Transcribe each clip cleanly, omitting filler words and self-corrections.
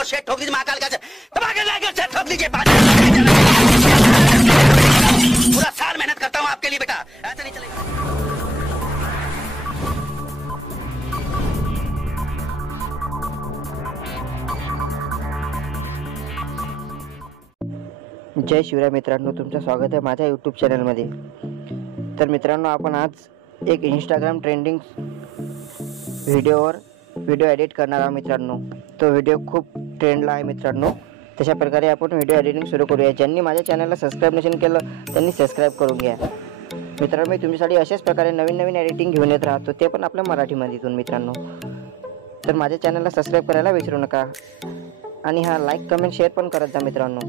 को शेट ठोक दीजिए महाकाल का ठोक दीजिए। पूरा साल मेहनत करता हूँ आपके लिए बेटा, ऐसा नहीं चलेगा। जय शिवराय मित्रांनो, तुमचं स्वागत आहे माझ्या यूट्यूब चॅनलमध्ये। तर मित्रांनो, आपण आज एक इंस्टाग्राम ट्रेंडिंग व्हिडिओ एडिट करणार आहोत मित्रांनो। तो व्हिडिओ खूप ट्रेंडला आहे मित्रांनो। तशा प्रकारे आपण व्हिडिओ एडिटिंग सुरू करूया। ज्यांनी माझ्या चॅनलला सबस्क्राइब नसेल केलं त्यांनी सबस्क्राइब करून घ्या मित्रांनो। मी तुमच्यासाठी अशाच प्रकारे नवीन एडिटिंग घेऊन येत राहतो, ते पण आपल्या मराठीमधून मित्रांनो। तर माझ्या चॅनलला सबस्क्राइब करायला विसरू नका आणि हा लाईक कमेंट शेअर पण करत जा मित्रांनो।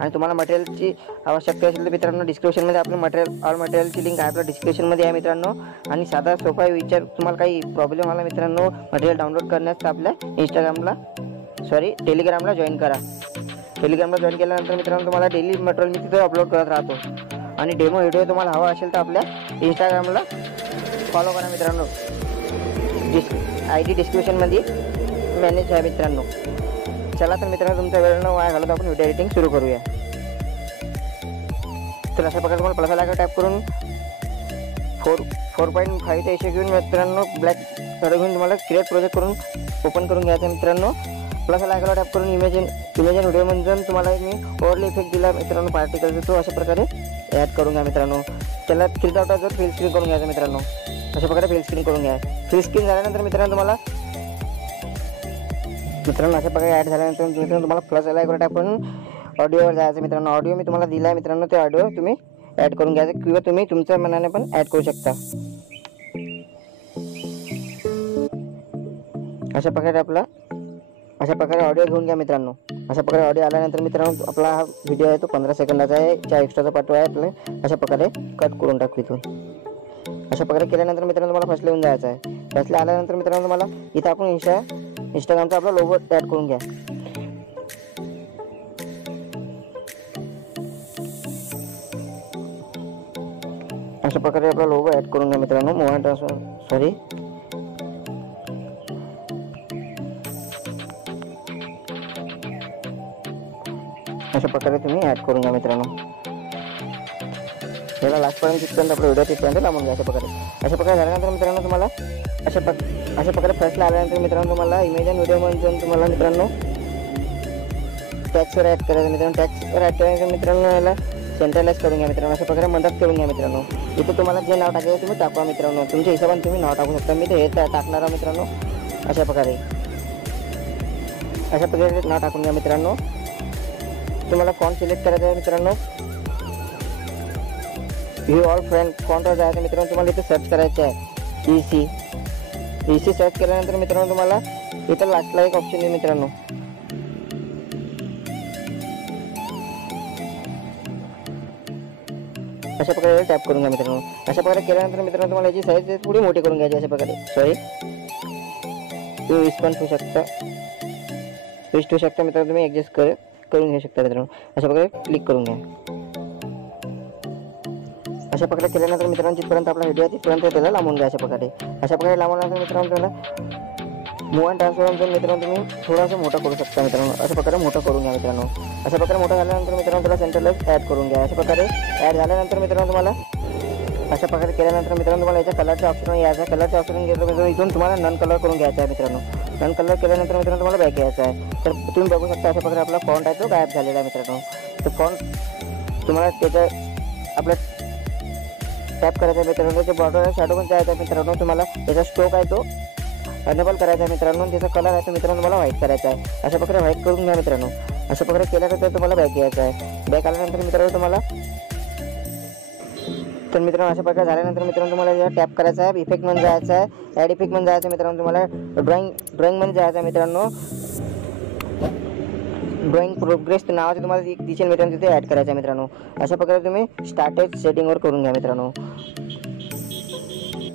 आणि तुम्हाला मटेरियलची आवश्यकता असेल तर मित्रांनो डिस्क्रिप्शनमध्ये आपलं मटेरियलची लिंक आहे आपल्या डिस्क्रिप्शनमध्ये आहे मित्रांनो। आणि साधा सोपा विचार, तुम्हाला काही प्रॉब्लेम आला मित्रांनो मटेरियल डाउनलोड करण्यास आपल्या टेलिग्रामला जॉईन करा। टेलिग्रामला जॉईन केल्यानंतर मित्रांनो तुम्हाला डेली मटेरियल मी तिथे अपलोड करत राहतो। आणि डेमो व्हिडिओ तुम्हाला हवा असेल तर आपल्या इंस्टाग्रामला फॉलो करा मित्रांनो। ID डिस्क्रिप्शनमध्ये मॅनेज आहे मित्रांनो। चला तर मित्रांनो, तुमचा वेळ न वाया घालवता आपण व्हिडिओ एडिटिंग सुरू करूया। तर अशा प्रकारे तुम्हाला प्लस आयकॉन टॅप करून 4.5 ऐसे घेऊन मित्रांनो ब्लॅक कलर घेऊन तुम्हाला क्रिएट प्रोजेक्ट करून ओपन करून घ्यायचा मित्रांनो। प्लस आयकॉन टॅप करून इमेजिन व्हिडिओमधून तुम्हाला मी ओव्हरले इफेक्ट दिला मित्रांनो पार्टिकलचा, तो अशा प्रकारे ॲड करून घ्या मित्रांनो। त्याला 3 डॉटवर फिल स्क्रीन करून घ्यायचा मित्रांनो। अशा प्रकारे फिल स्क्रीन करून घ्या। फिल स्क्रीन झाल्यानंतर मित्रांनो अशा प्रकारे ॲड झाल्यानंतर तुम्हाला प्लस आयकॉन टॅप करून ऑडिओवर जायचं मित्रांनो। ऑडिओ मी तुम्हाला दिला आहे मित्रांनो, ते ऑडिओ तुम्ही ॲड करून घ्यायचं किंवा तुम्ही तुमच्या मनाने पण ॲड करू शकता। अशा प्रकारे ऑडिओ घेऊन घ्या मित्रांनो। अशा प्रकारे ऑडिओ आल्यानंतर मित्रांनो आपला हा व्हिडिओ आहे तो 15 सेकंदाचा आहे, त्या एक्स्ट्राचा पार्ट आहे आपला। अशा प्रकारे कट करून टाकू इथून। अशा प्रकारे केल्यानंतर मित्रांनो तुम्हाला फर्स्ट लिहून जायचं आहे। फर्स्टला आल्यानंतर मित्रांनो तुम्हाला इथं आपण इंस्टाग्रामचा आपला लोगो ॲड करून घ्या। अशा प्रकारे आपला लोगो ॲड करून घ्या मित्रांनो। अशा प्रकारे तुम्ही ॲड करून घ्या मित्रांनो। याला लास्टपर्यंत तिथपर्यंत आपला व्हिडिओ तिथपर्यंत लावून घ्या। अशा प्रकारे झाल्यानंतर मित्रांनो तुम्हाला अशा प्रकारे फर्स्टला आल्यानंतर मित्रांनो तुम्हाला इमेज आणि व्हिडिओमध्ये तुम्हाला मित्रांनो टॅक्सवर ॲड करायचं मित्रांनो। टॅक्सवर ॲड करायचं मित्रांनो, याला सेंट्रलाइज करून घ्या मित्रांनो। अशा प्रकारे मदत करून घ्या मित्रांनो। इथे तुम्हाला जे नाव टाकायचं तुम्ही टाका मित्रांनो, तुमच्या हिशोबाने तुम्ही नाव टाकू शकता। मी ते हे टाकणार आहे मित्रांनो। अशा प्रकारे नाव टाकून घ्या मित्रांनो। तुम्हाला फॉन्ट सिलेक्ट करायचा आहे मित्रांनो। व्ह्यू ऑल फॉन्टवर जायचं मित्रांनो। तुम्हाला इथे सर्च करायचं आहे EC सर्च केल्यानंतर मित्रांनो तुम्हाला इथं लास्टला एक ऑप्शन आहे मित्रांनो। अशा प्रकारे टॅप करून घ्या मित्रांनो। अशा प्रकारे केल्यानंतर मित्रांनो तुम्हाला याची साईज थोडी मोठी करून घ्यायची। अशा प्रकारे तुम्ही 20 पण ठेवू शकता मित्रांनो। तुम्ही ॲडजस्ट करून घेऊ शकता मित्रांनो। अशा प्रकारे क्लिक करून घ्या। अशा प्रकारे केल्यानंतर मित्रांनो जिथपर्यंत आपला व्हिडिओ आहे तिथपर्यंत त्याला लांबून घ्या। अशा प्रकारे लांबवल्यानंतर मित्रांनो त्याला मूव अँड ट्रान्सफॉर्म मित्रांनो तुम्ही थोडंसं मोठं करू शकता मित्रांनो। अशा प्रकारे मोठं करून घ्या मित्रांनो। अशा प्रकारे मोठं झाल्यानंतर मित्रांनो त्याला सेंटरलाइज ॲड करून घ्या। अशा प्रकारे ॲड झाल्यानंतर मित्रांनो तुम्हाला अशा प्रकारे केल्यानंतर मित्रांनो तुम्हाला याच्या कलरच्या ऑप्शन यायचा। कलरच्या ऑप्शन घेतलं इथून तुम्हाला नन कलर करून घ्यायचा आहे मित्रांनो। नन कलर केल्यानंतर मित्रांनो तुम्हाला बॅक यायचा आहे। तर तुम्ही बघू शकता अशा प्रकारे आपला फॉन्ट आहे तो गायब झालेला आहे मित्रांनो। तर फॉन्ट तुम्हाला त्याच्या आपल्या टॅप करायचा आहे मित्रांनो। त्याच्या बॉर्डर शॅडो पण जायचा आहे मित्रांनो। तुम्हाला त्याचा स्ट्रोक आहे तो अनेबल करायचा आहे मित्रांनो। त्याचा कलर आहे तो मित्रांनो तुम्हाला व्हाईट करायचा आहे। अशा प्रकारे व्हाईट करून घ्या मित्रांनो। अशा प्रकारे केल्यानंतर तुम्हाला बॅक यायचा आहे। बॅक आल्यानंतर मित्रांनो तुम्हाला अशा प्रकारे झाल्यानंतर मित्रांनो तुम्हाला याला टॅप करायचा आहे। इफेक्टमध्ये जायचं आहे, ॲड इफेक्टमध्ये जायचं मित्रांनो। तुम्हाला ड्रॉइंगमध्ये जायचं आहे मित्रांनो। ड्रॉइंग प्रोग्रेस नावाचं तुम्हाला एक दिसेल मित्रांनो, तिथे ॲड करायचं आहे मित्रांनो। अशा प्रकारे तुम्ही स्टार्टेड सेटिंगवर करून घ्या मित्रांनो।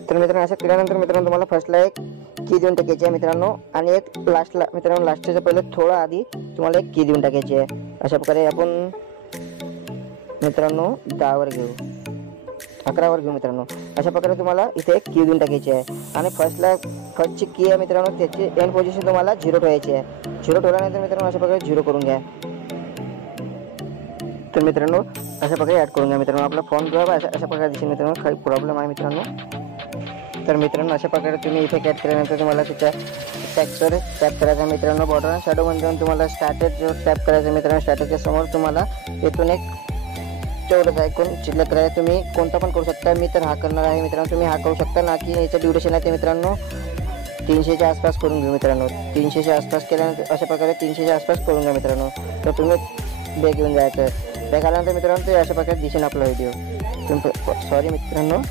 तर मित्रांनो असं केल्यानंतर मित्रांनो तुम्हाला फर्स्टला एक की देऊन टाकायची आहे मित्रांनो आणि एक लास्टला मित्रांनो लास्टच्या पहिले थोडा आधी तुम्हाला एक की देऊन टाकायची आहे। अशा प्रकारे आपण मित्रांनो 10 वर घेऊ। 11वर घेऊ मित्रांनो. अशा प्रकारे तुम्हाला इथे एक की देऊन टाकायची आहे आणि फर्स्टची की आहे मित्रांनो, त्याची एंड पोझिशन तुम्हाला 0 ठेवायची आहे. 0 ठेवल्यानंतर मित्रांनो अशा प्रकारे 0 करून घ्या. तर मित्रांनो अशा प्रकारे ॲड करून घ्या मित्रांनो. आपला फोन जो आहे अशा प्रकारे दिसेल मित्रांनो. काही प्रॉब्लेम आहे मित्रांनो. तर मित्रांनो अशा प्रकारे तुम्ही इथे ॲड केल्यानंतर तुम्हाला त्याच्या टेक्स्टवर टॅप करायचा मित्रांनो. बॉर्डर आणि शॅडोमध्ये जाऊन तुम्हाला स्टार्टेज जो टॅप करायचा मित्रांनो. स्टार्टेजच्या समोर तुम्हाला येथून एक तेवढंच ऐकून शिल्लक करायचं. तुम्ही कोणता पण करू शकता. मी तर हा करणार आहे मित्रांनो. तुम्ही हा करू शकता ना. की याचं ड्युरेशन आहे ते मित्रांनो 300च्या आसपास करून घेऊ मित्रांनो. 300च्या आसपास केल्यानंतर अशा प्रकारे 300च्या आसपास करून घ्या मित्रांनो. तर तुम्ही बॅक घेऊन जायचं. बॅक आल्यानंतर मित्रांनो ते अशा प्रकारे दिसेल आपला व्हिडिओ. सॉरी मित्रांनो.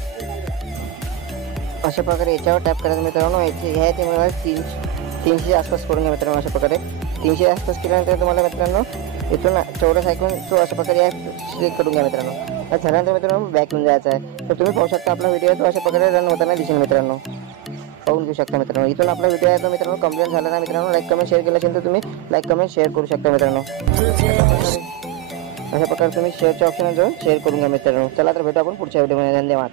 अशा प्रकारे याच्यावर टॅप करायचं मित्रांनो. ह्या ते मला 300च्या आसपास करून घ्या मित्रांनो. अशा प्रकारे 300च्या आसपास केल्यानंतर तुम्हाला मित्रांनो इथून चौरस ऐकून तो अशा प्रकारे सिलेक्ट करून घ्या मित्रांनो. झाल्यानंतर मित्रांनो बॅक येऊन जायचं आहे. तर तुम्ही पाहू शकता आपला व्हिडिओ तो अशा प्रकारे रन होताना दिसेल मित्रांनो. पाहून घेऊ शकता मित्रांनो. इथून आपला व्हिडिओ आहे तो मित्रांनो कंप्लीट झाला ना मित्रांनो. लाईक कमेंट शेअर केलं असेल तर तुम्ही लाईक कमेंट शेअर करू शकता मित्रांनो. अशा प्रकारे तुम्ही शेअरच्या ऑप्शन जाऊन शेअर करून घ्या मित्रांनो. चला तर भेटू आपण पुढच्या व्हिडिओमध्ये. धन्यवाद.